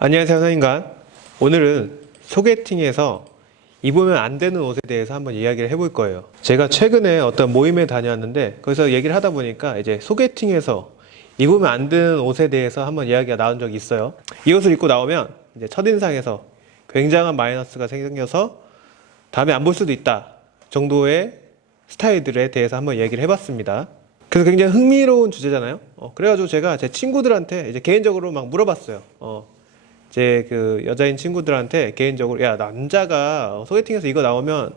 안녕하세요, 선인간. 오늘은 소개팅에서 입으면 안 되는 옷에 대해서 한번 이야기를 해볼 거예요. 제가 최근에 어떤 모임에 다녀왔는데 거기서 얘기를 하다 보니까 이제 소개팅에서 입으면 안 되는 옷에 대해서 한번 이야기가 나온 적이 있어요. 이 옷을 입고 나오면 이제 첫인상에서 굉장한 마이너스가 생겨서 다음에 안 볼 수도 있다 정도의 스타일들에 대해서 한번 얘기를 해봤습니다. 그래서 굉장히 흥미로운 주제잖아요. 그래가지고 제가 제 친구들한테 이제 개인적으로 막 물어봤어요. 제 그 여자인 친구들한테 개인적으로 야, 남자가 소개팅에서 이거 나오면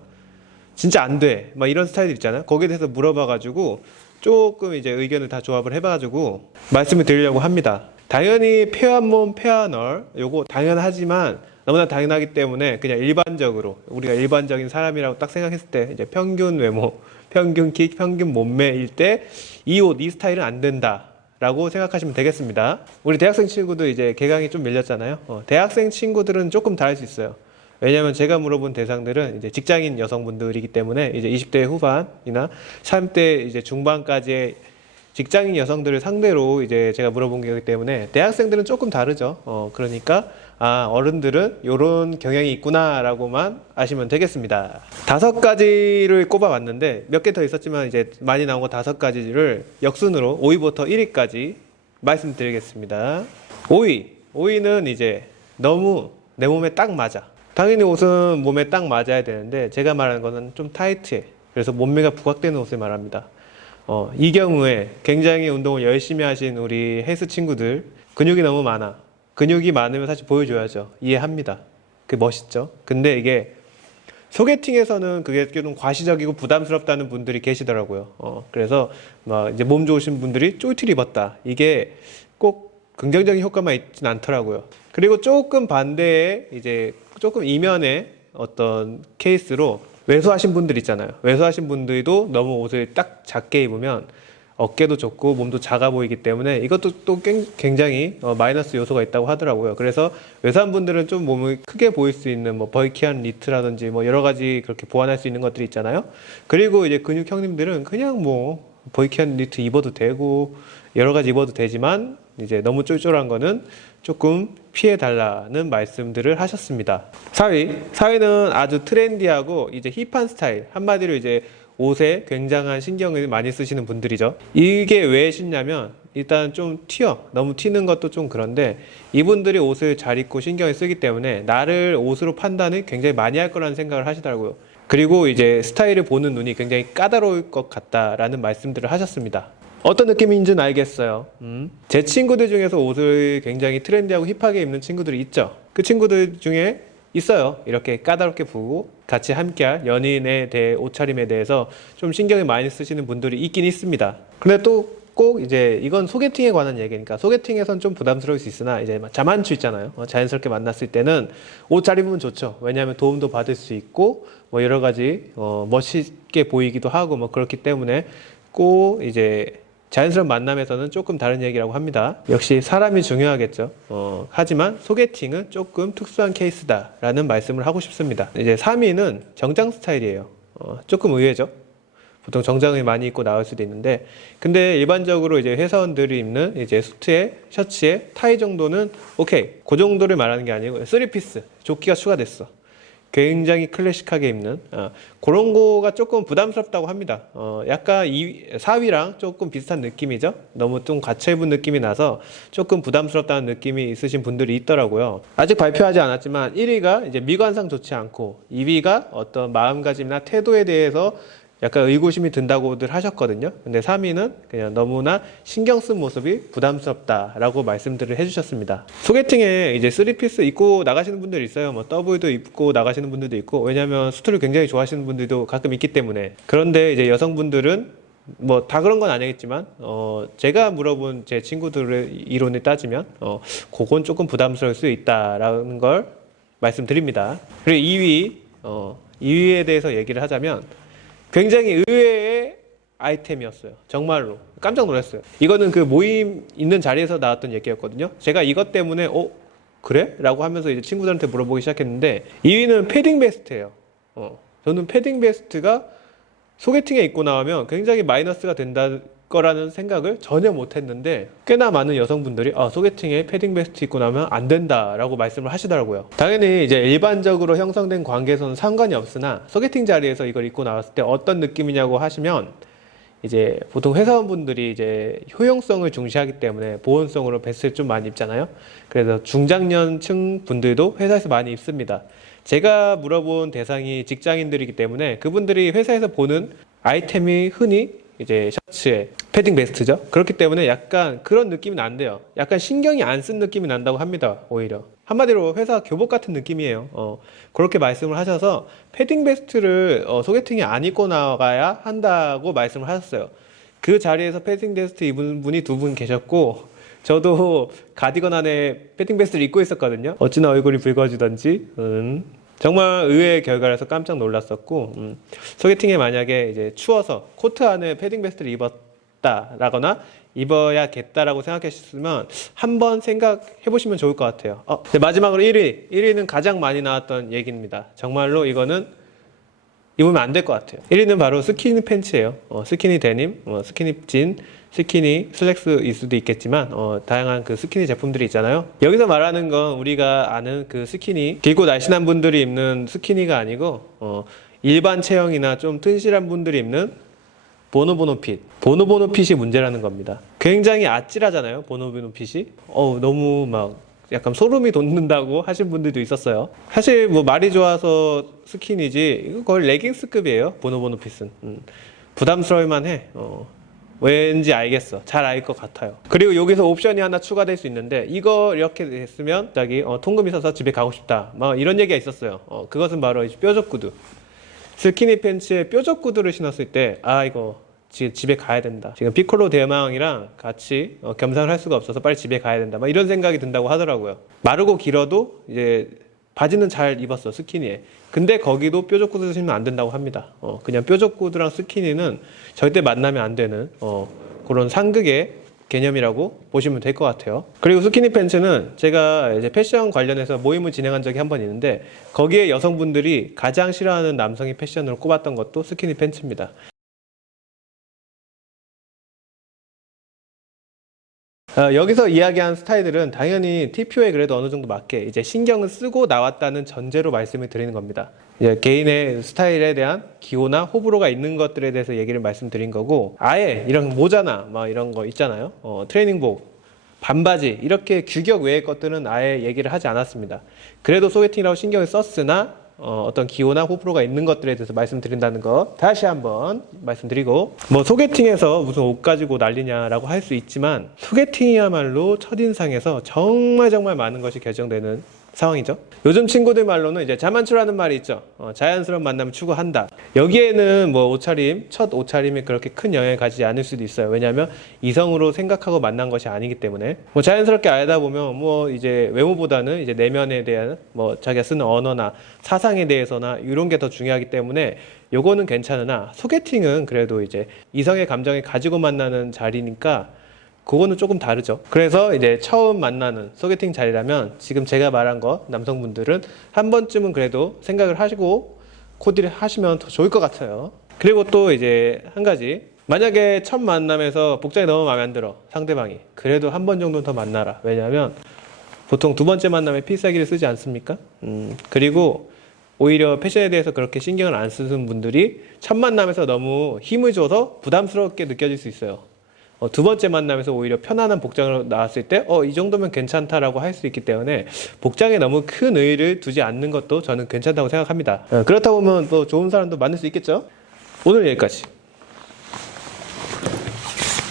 진짜 안 돼, 막 이런 스타일들 있잖아요. 거기에 대해서 물어봐가지고 조금 이제 의견을 다 조합을 해봐가지고 말씀을 드리려고 합니다. 당연히 페어한 몸 페어한 얼, 요거 당연하지만 너무나 당연하기 때문에 그냥 일반적으로 우리가 일반적인 사람이라고 딱 생각했을 때 이제 평균 외모, 평균 키, 평균 몸매일 때 이 옷, 이 스타일은 안 된다 라고 생각하시면 되겠습니다. 우리 대학생 친구도 이제 개강이 좀 밀렸잖아요. 대학생 친구들은 조금 다를 수 있어요. 왜냐면 제가 물어본 대상들은 이제 직장인 여성분들이기 때문에 이제 20대 후반이나 30대 이제 중반까지의 직장인 여성들을 상대로 이제 제가 물어본 거기 때문에 대학생들은 조금 다르죠. 그러니까 어른들은 이런 경향이 있구나라고만 아시면 되겠습니다. 5가지를 꼽아봤는데 몇 개 더 있었지만 이제 많이 나온 거 5가지를 역순으로 5위부터 1위까지 말씀드리겠습니다. 5위는 이제 너무 내 몸에 딱 맞아. 당연히 옷은 몸에 딱 맞아야 되는데 제가 말하는 거는 좀 타이트해. 그래서 몸매가 부각되는 옷을 말합니다. 이 경우에 굉장히 운동을 열심히 하신 우리 헬스 친구들 근육이 너무 많아. 근육이 많으면 사실 보여줘야죠. 이해합니다. 그게 멋있죠. 근데 이게 소개팅에서는 그게 좀 과시적이고 부담스럽다는 분들이 계시더라고요. 그래서 막 이제 몸 좋으신 분들이 쫄티를 입었다. 이게 꼭 긍정적인 효과만 있진 않더라고요. 그리고 조금 반대에 이제 조금 이면의 어떤 케이스로 왜소하신 분들 있잖아요. 왜소하신 분들도 너무 옷을 딱 작게 입으면 어깨도 좁고 몸도 작아 보이기 때문에 이것도 또 굉장히 마이너스 요소가 있다고 하더라고요. 그래서 왜소한 분들은 좀 몸을 크게 보일 수 있는 뭐 벌키한 니트라든지 뭐 여러 가지 그렇게 보완할 수 있는 것들이 있잖아요. 그리고 이제 근육 형님들은 그냥 뭐 벌키한 니트 입어도 되고 여러 가지 입어도 되지만 이제 너무 쫄쫄한 거는 조금 피해 달라는 말씀들을 하셨습니다. 4위는 아주 트렌디하고 이제 힙한 스타일. 한마디로 이제 옷에 굉장한 신경을 많이 쓰시는 분들이죠. 이게 왜 신냐면 일단 좀 튀어. 너무 튀는 것도 좀 그런데 이분들이 옷을 잘 입고 신경을 쓰기 때문에 나를 옷으로 판단을 굉장히 많이 할 거라는 생각을 하시더라고요. 그리고 이제 스타일을 보는 눈이 굉장히 까다로울 것 같다라는 말씀들을 하셨습니다. 어떤 느낌인지는 알겠어요. 제 친구들 중에서 옷을 굉장히 트렌디하고 힙하게 입는 친구들이 있죠. 그 친구들 중에 있어요. 이렇게 까다롭게 보고 같이 함께할 연인에 대해 옷차림에 대해서 좀 신경을 많이 쓰시는 분들이 있긴 있습니다. 근데 또 꼭 이제 이건 소개팅에 관한 얘기니까 소개팅에선 좀 부담스러울 수 있으나 이제 자만추 있잖아요. 자연스럽게 만났을 때는 옷 잘 입으면 좋죠. 왜냐하면 도움도 받을 수 있고 뭐 여러 가지 멋있게 보이기도 하고 뭐 그렇기 때문에 꼭 이제 자연스러운 만남에서는 조금 다른 얘기라고 합니다. 역시 사람이 중요하겠죠. 하지만 소개팅은 조금 특수한 케이스다라는 말씀을 하고 싶습니다. 이제 3위는 정장 스타일이에요. 조금 의외죠. 보통 정장을 많이 입고 나올 수도 있는데, 근데 일반적으로 이제 회사원들이 입는 이제 수트에 셔츠에 타이 정도는 오케이. 그 정도를 말하는 게 아니고 3피스 조끼가 추가됐어. 굉장히 클래식하게 입는 그런 거가 조금 부담스럽다고 합니다. 약간 4위랑 조금 비슷한 느낌이죠. 너무 좀 갇혀 입은 느낌이 나서 조금 부담스럽다는 느낌이 있으신 분들이 있더라고요. 아직 발표하지 않았지만 1위가 이제 미관상 좋지 않고 2위가 어떤 마음가짐이나 태도에 대해서 약간 의구심이 든다고들 하셨거든요. 근데 3위는 그냥 너무나 신경 쓴 모습이 부담스럽다라고 말씀들을 해주셨습니다. 소개팅에 이제 3피스 입고 나가시는 분들이 있어요. 뭐 더블도 입고 나가시는 분들도 있고, 왜냐면 수트를 굉장히 좋아하시는 분들도 가끔 있기 때문에. 그런데 이제 여성분들은 뭐 다 그런 건 아니겠지만 제가 물어본 제 친구들의 이론을 따지면 그건 조금 부담스러울 수 있다라는 걸 말씀드립니다. 그리고 2위에 대해서 얘기를 하자면 굉장히 의외의 아이템이었어요. 정말로 깜짝 놀랐어요. 이거는 그 모임 있는 자리에서 나왔던 얘기였거든요. 제가 이것 때문에 그래? 라고 하면서 이제 친구들한테 물어보기 시작했는데 2위는 패딩 베스트예요. 저는 패딩 베스트가 소개팅에 입고 나오면 굉장히 마이너스가 된다 거라는 생각을 전혀 못했는데 꽤나 많은 여성분들이 소개팅에 패딩 베스트 입고 나면 안 된다라고 말씀을 하시더라고요. 당연히 이제 일반적으로 형성된 관계에서는 상관이 없으나 소개팅 자리에서 이걸 입고 나왔을 때 어떤 느낌이냐고 하시면 이제 보통 회사원분들이 이제 효용성을 중시하기 때문에 보온성으로 베스트를 좀 많이 입잖아요. 그래서 중장년층 분들도 회사에서 많이 입습니다. 제가 물어본 대상이 직장인들이기 때문에 그분들이 회사에서 보는 아이템이 흔히 이제 셔츠에 패딩 베스트죠. 그렇기 때문에 약간 그런 느낌이 난대요. 약간 신경이 안 쓴 느낌이 난다고 합니다. 오히려 한마디로 회사 교복 같은 느낌이에요. 그렇게 말씀을 하셔서 패딩 베스트를 소개팅에 안 입고 나가야 한다고 말씀을 하셨어요. 그 자리에서 패딩 베스트 입은 분이 두 분 계셨고 저도 가디건 안에 패딩 베스트를 입고 있었거든요. 어찌나 얼굴이 붉어지던지 정말 의외의 결과라서 깜짝 놀랐었고 소개팅에 만약에 이제 추워서 코트 안에 패딩 베스트를 입었다라거나 입어야겠다라고 생각하셨으면 한번 생각해 보시면 좋을 것 같아요. 마지막으로 1위는 가장 많이 나왔던 얘기입니다. 정말로 이거는 입으면 안 될 것 같아요. 1위는 바로 스키니 팬츠예요. 스키니 데님, 스키니 진, 스키니 슬랙스일 수도 있겠지만 다양한 그 스키니 제품들이 있잖아요. 여기서 말하는 건 우리가 아는 그 스키니, 길고 날씬한 분들이 입는 스키니가 아니고 일반 체형이나 좀 튼실한 분들이 입는 보노보노 핏. 보노보노 핏이 문제라는 겁니다. 굉장히 아찔하잖아요, 보노보노 핏이. 너무 막 약간 소름이 돋는다고 하신 분들도 있었어요. 사실 뭐 말이 좋아서 스키니지 이거 거의 레깅스급이에요, 보노보노 핏은. 부담스러울만 해. 왠지 알겠어. 잘 알 것 같아요. 그리고 여기서 옵션이 하나 추가될 수 있는데 이거 이렇게 됐으면 갑자기 통금이 있어서 집에 가고 싶다, 뭐 이런 얘기가 있었어요. 그것은 바로 이제 뾰족 구두. 스키니 팬츠에 뾰족 구두를 신었을 때 이거 지금 집에 가야 된다. 지금 피콜로 대망이랑 같이 겸상을 할 수가 없어서 빨리 집에 가야 된다. 막 이런 생각이 든다고 하더라고요. 마르고 길어도 이제 바지는 잘 입었어, 스키니에. 근데 거기도 뾰족 구두 신으면 안 된다고 합니다. 그냥 뾰족 구두랑 스키니는 절대 만나면 안 되는 그런 상극의 개념이라고 보시면 될 것 같아요. 그리고 스키니 팬츠는 제가 이제 패션 관련해서 모임을 진행한 적이 한 번 있는데 거기에 여성분들이 가장 싫어하는 남성의 패션으로 꼽았던 것도 스키니 팬츠입니다. 여기서 이야기한 스타일들은 당연히 TPO에 그래도 어느 정도 맞게 이제 신경을 쓰고 나왔다는 전제로 말씀을 드리는 겁니다. 이제 개인의 스타일에 대한 기호나 호불호가 있는 것들에 대해서 얘기를 말씀드린 거고, 아예 이런 모자나 막 이런 거 있잖아요. 트레이닝복, 반바지 이렇게 규격 외의 것들은 아예 얘기를 하지 않았습니다. 그래도 소개팅이라고 신경을 썼으나 어떤 기호나 호불호가 있는 것들에 대해서 말씀드린다는 거 다시 한번 말씀드리고, 뭐 소개팅에서 무슨 옷 가지고 난리냐라고 할 수 있지만 소개팅이야말로 첫인상에서 정말 많은 것이 결정되는 상황이죠. 요즘 친구들 말로는 이제 자만추라는 말이 있죠. 자연스러운 만남을 추구한다. 여기에는 뭐 옷차림, 첫 옷차림이 그렇게 큰 영향을 가지지 않을 수도 있어요. 왜냐하면 이성으로 생각하고 만난 것이 아니기 때문에. 뭐 자연스럽게 알다 보면 뭐 이제 외모보다는 이제 내면에 대한 뭐 자기가 쓰는 언어나 사상에 대해서나 이런 게 더 중요하기 때문에 요거는 괜찮으나 소개팅은 그래도 이제 이성의 감정을 가지고 만나는 자리니까 그거는 조금 다르죠. 그래서 이제 처음 만나는 소개팅 자리라면 지금 제가 말한 거 남성분들은 한 번쯤은 그래도 생각을 하시고 코디를 하시면 더 좋을 것 같아요. 그리고 또 이제 한 가지, 만약에 첫 만남에서 복장이 너무 마음에 안 들어, 상대방이, 그래도 한 번 정도는 더 만나라. 왜냐하면 보통 두 번째 만남에 필살기를 쓰지 않습니까? 그리고 오히려 패션에 대해서 그렇게 신경을 안 쓰는 분들이 첫 만남에서 너무 힘을 줘서 부담스럽게 느껴질 수 있어요. 두 번째 만남에서 오히려 편안한 복장으로 나왔을 때 이 정도면 괜찮다라고 할 수 있기 때문에 복장에 너무 큰 의의를 두지 않는 것도 저는 괜찮다고 생각합니다. 그렇다 보면 또 좋은 사람도 만날 수 있겠죠. 오늘 여기까지.